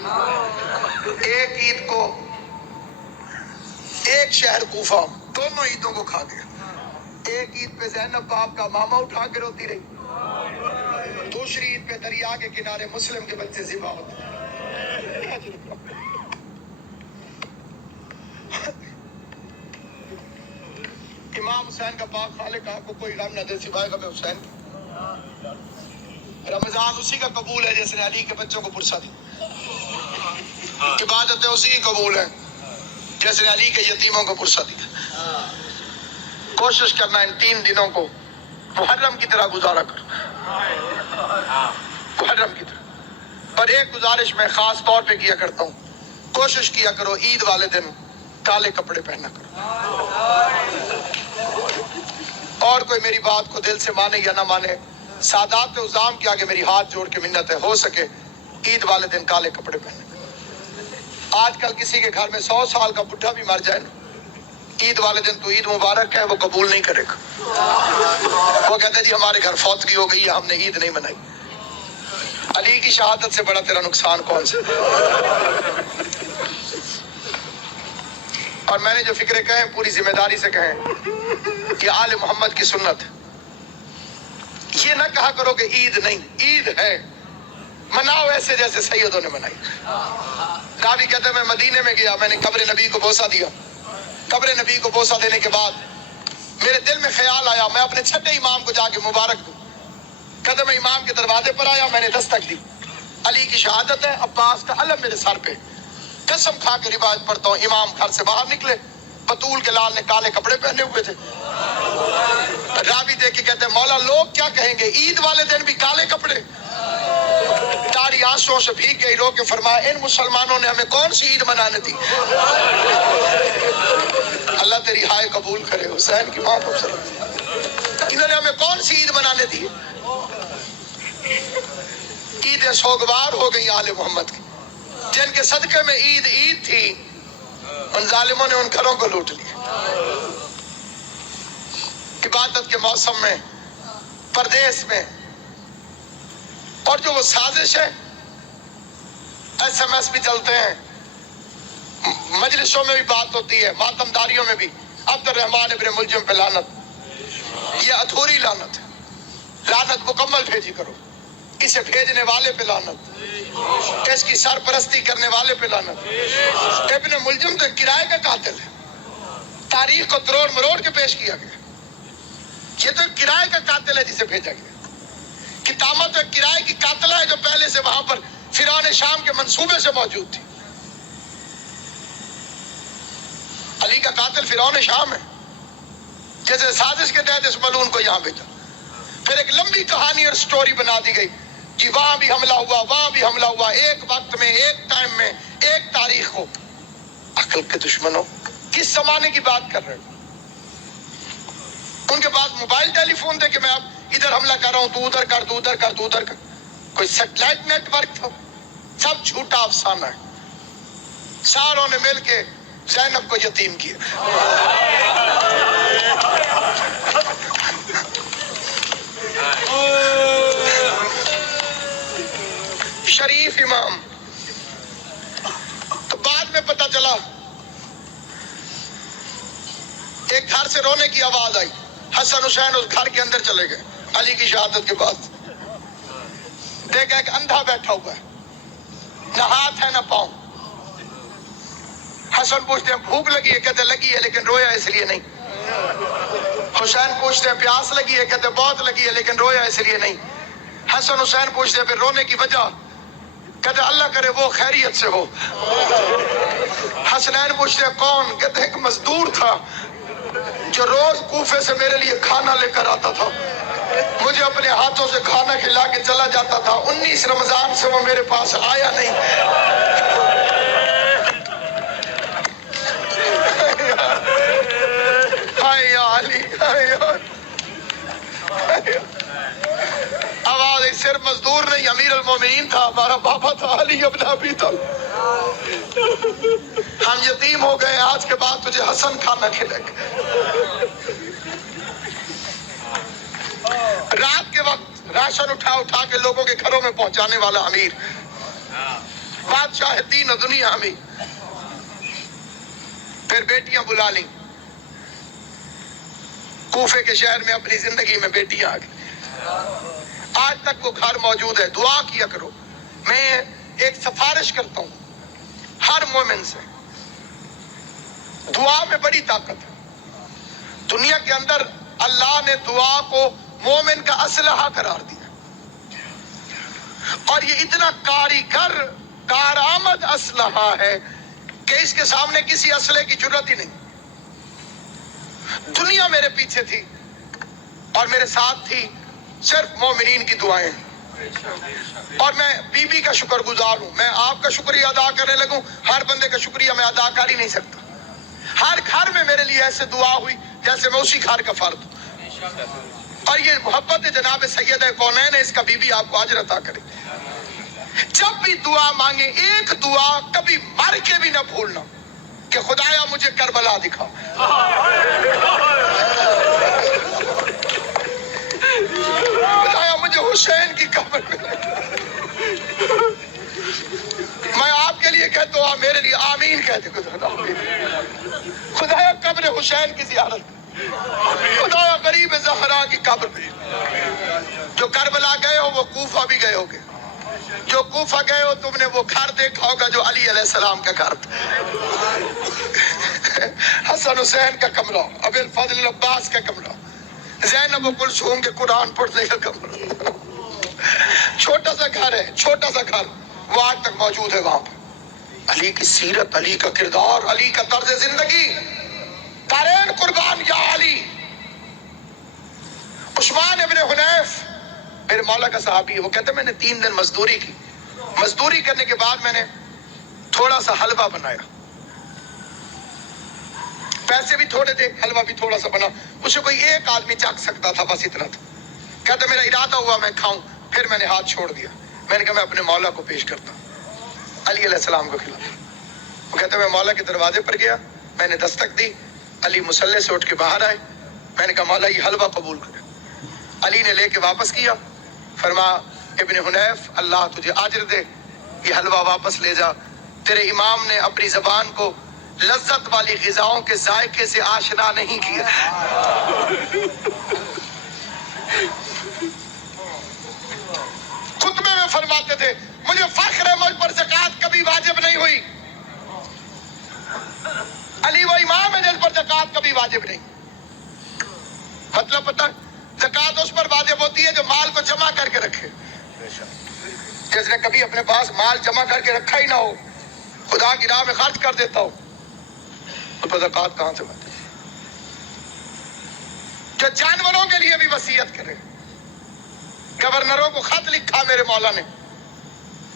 ایک عید کو ایک شہر کوفہ دونوں عیدوں کو کھا گیا. ایک عید پہ زینب باپ کا ماما اٹھا کے روتی رہی، دوسری عید پہ دریا کے کنارے مسلم کے بچے ذبح ہوتے. امام حسین کا پاک خالق آپ کو کوئی غم نہ دے سوائے غم حسین کی. رمضان اسی کا قبول ہے جس نے علی کے بچوں کو پرسا دی. عبادتیں اسی کی قبول ہے جیسے علی کے یتیموں کو پرسا دی. کوشش کرنا ان 3 دنوں کو محرم کی طرح گزارا کرو، محرم کی طرح. اور ایک گزارش میں خاص طور پہ کیا کرتا ہوں، کوشش کیا کرو عید والے دن کالے کپڑے پہنا کرو. اور کوئی میری بات کو دل سے مانے یا نہ مانے، سادات عظام کے آگے میری ہاتھ جوڑ کے منت ہے، ہو سکے عید والے دن کالے کپڑے پہنے. آج کل کسی کے گھر میں 100 سال کا بڈھا بھی مر جائے نا، عید والے دن تو عید مبارک ہے وہ قبول نہیں کرے گا. وہ کہتے ہیں جی ہمارے گھر فوتگی ہو گئی ہے، ہم نے عید نہیں منائی. علی کی شہادت سے بڑا تیرا نقصان کون سا؟ اور میں نے جو فکرے کہیں پوری ذمہ داری سے کہیں کہ آل محمد کی سنت. یہ نہ کہا کرو کہ عید نہیں، عید ہے، مناؤ ایسے جیسے سیدوں نے منائی. راوی کہتے ہیں میں مدینے میں گیا، میں نے قبر نبی کو بوسہ دیا. قبر نبی کو بوسہ دینے کے بعد میرے دل میں خیال آیا میں اپنے چھٹے امام کو جا کے مبارک دوں. قدم امام کے دروازے پر آیا، میں نے دستک دی. علی کی شہادت ہے، عباس کا علم میرے سر پہ. قسم کھا کے روایت پڑھتا ہوں، امام گھر سے باہر نکلے، بطول کے لال نے کالے کپڑے پہنے ہوئے تھے. راوی دیکھ کے کہتے ہیں مولا لوگ کیا کہیں گے، عید والے دن بھی کالے کپڑے. داڑھی آنسوں سے بھیگ گئی، رو کے فرمایا ان مسلمانوں نے ہمیں کون سی عید منانے دی. اللہ تیری ہائے قبول کرے، حسین کی ماں کو انہوں نے ہمیں کون سی عید منانے دی. عیدیں سوگوار ہو گئی آل محمد کی، جن کے صدقے میں عید عید تھی ان ظالموں نے ان گھروں کو لوٹ لیا. عبادت کے موسم میں پردیس میں، اور جو وہ سازش ہے، SMS بھی چلتے ہیں، مجلسوں میں بھی بات ہوتی ہے، ماتم داریوں میں بھی. عبد الرحمن ابن ملجم پہ لعنت، یہ ادھوری لعنت ہے. لعنت مکمل بھیجی کرو. اسے بھیجنے والے پہ لعنت، اس کی سرپرستی کرنے والے پہ لعنت. ابن ملجم تو کرائے کا قاتل ہے، تاریخ کو تروڑ مروڑ کے پیش کیا گیا. یہ تو کرائے کا قاتل ہے جسے بھیجا گیا. کتامہ تو ایک کرائے کی قاتلہ ہے جو پہلے سے وہاں پر فرعون شام کے منصوبے سے موجود تھی. علی کا قاتل فرعون شام ہے، جیسے سازش کے تحت اس ملعون کو یہاں بھیجا. پھر ایک لمبی کہانی اور سٹوری بنا دی گئی کہ وہاں بھی حملہ ہوا، وہاں بھی حملہ ہوا، ایک وقت میں، ایک ٹائم میں، ایک تاریخ کو. عقل کے دشمنوں، کس زمانے کی بات کر رہے ہو؟ ان کے پاس موبائل ٹیلی فون تھے کہ میں اب ادھر حملہ کر رہا ہوں، تو ادھر کر، تو ادھر کر، تو ادھر کر. کوئی سیٹلائٹ نیٹ ورک تھا؟ سب جھوٹا افسانہ ہے. ساروں نے مل کے زینب کو یتیم کیا. شریف امام. تو بعد میں پتہ چلا ایک گھر سے رونے کی آواز آئی، حسن حسین اس گھر کے اندر چلے گئے علی کی شہادت کے بعد. دیکھا ایک اندھا بیٹھا ہوا ہے، نہ ہاتھ ہے نہ پاؤں. حسن پوچھتے ہیں بھوک لگی ہے؟ کہتے لگی ہے لیکن رویا اس لیے نہیں. حسین پوچھتے ہیں پیاس لگی ہے؟ کہتے بہت لگی ہے لیکن رویا اس لیے نہیں. حسن حسین پوچھتے ہیں پھر رونے کی وجہ؟ کہتے اللہ کرے وہ خیریت سے ہو. حسنین پوچھتے ہیں کون؟ کہتے ایک مزدور تھا جو روز کوفے سے میرے لیے کھانا لے کر آتا تھا، مجھے اپنے ہاتھوں سے کھانا کھلا کے چلا جاتا تھا. 19 رمضان سے وہ میرے پاس آیا نہیں. ہائے یا علی، ہائے یا آواز صرف مزدور نہیں، امیر المومنین تھا، ہمارا بابا تھا علی ابن ابی طالب. ہم یتیم ہو گئے، آج کے بعد تجھے حسن کھانا کھلے گا. رات کے وقت راشن اٹھا اٹھا کے لوگوں کے گھروں میں پہنچانے والا امیر. بادشاہ دین و دنیا میں. پھر بیٹیاں بلا لیں. کوفے کے شہر میں اپنی زندگی میں بیٹیاں آ گئی. آج تک وہ گھر موجود ہے. دعا کیا کرو. میں ایک سفارش کرتا ہوں ہر مومن سے, دعا میں بڑی طاقت ہے. دنیا کے اندر اللہ نے دعا کو مومن کا اسلحہ قرار دیا, اور یہ اتنا کارگر کارآمد اسلحہ ہے کہ اس کے سامنے کسی اسلحے کی ضرورت ہی نہیں. دنیا میرے پیچھے تھی اور میرے ساتھ تھی صرف مومنین کی دعائیں, اور میں بی بی کا شکر گزار ہوں. میں آپ کا شکریہ ادا کرنے لگوں, ہر بندے کا شکریہ میں ادا کر ہی نہیں سکتا. ہر گھر میں میرے لیے ایسے دعا ہوئی جیسے میں اسی گھر کا فرد ہوں. اور یہ محبت جناب سیدہ کونین ہے, اس کا بی بی آپ کو اجر عطا کرے. جب بھی دعا مانگے ایک دعا کبھی مر کے بھی نہ بھولنا کہ خدایا مجھے کربلا دکھا, خدایا مجھے حسین کی قبر میں. میں آپ کے لیے کہتا ہوں, آپ میرے لیے آمین کہتے. خدایا قبر حسین کی زیارت, خدایا غریب زہرا کی قبر پہ. جو کربلا گئے ہو وہ کوفہ بھی گئے ہوگے. جو کوفہ گئے ہو تم نے وہ گھر دیکھا ہوگا جو علی علیہ السلام کا گھر تھا. حسن حسین کا کمرہ, ابی الفضل عباس کا کمرہ, زینب و کلثوم کے قرآن پڑھنے کا کمرہ. چھوٹا سا گھر ہے, چھوٹا سا گھر, وہ آج تک موجود ہے وہاں پر. علی کی سیرت, علی کا کردار, علی کا طرز زندگی, تارین قربان یا علی. عثمان ابن حنیف میرے مولا کا صحابی ہے. وہ کہتے ہیں میں نے 3 دن مزدوری کی. مزدوری کرنے کے بعد میں نے تھوڑا سا حلوہ بنایا. پیسے بھی تھوڑے تھے, حلوہ بھی تھوڑا سا بنا. اسے کوئی ایک آدمی چکھ سکتا تھا, بس اتنا تھا. کہتے میرا ارادہ ہوا میں کھاؤں, پھر میں نے ہاتھ چھوڑ دیا. میں نے کہا میں اپنے مولا کو پیش کرتا ہوں, علی علیہ السلام کو کھلاتا. وہ کہتے میں مولا کے دروازے پر گیا, میں نے دستک دی. علی مصلی سے اٹھ کے باہر آئے. میں نے کہا مولا یہ حلوہ قبول کرے. علی نے لے کے واپس کیا. فرمایا ابن حنیف اللہ تجھے اجر دے, یہ حلوہ واپس لے جا. تیرے امام نے اپنی زبان کو لذت والی غذاؤں کے ذائقے سے آشنا نہیں کیا. خطبے میں فرماتے تھے مجھے فخر ہے مجھ پر زکوٰۃ کبھی واجب نہیں ہوئی. علی وہ امام ہے جس پر زکوٰۃ کبھی واجب نہیں. مطلب پتہ, زکوٰۃ اس پر واجب ہوتی ہے جو مال کو جمع کر کے رکھے. جس نے کبھی اپنے پاس مال جمع کر کے رکھا ہی نہ ہو, خدا کی راہ میں خرچ کر دیتا ہو, تو زکوٰۃ کہاں سے بنے. جو جانوروں کے لیے بھی وصیت کرے. گورنروں کو خط لکھا میرے مولا نے,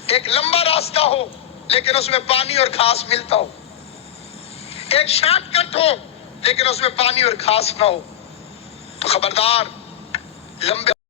ایک لمبا راستہ ہو لیکن اس میں پانی اور گھاس ملتا ہو, ایک شارٹ کٹ ہو لیکن اس میں پانی اور گھاس نہ ہو, تو خبردار لمبے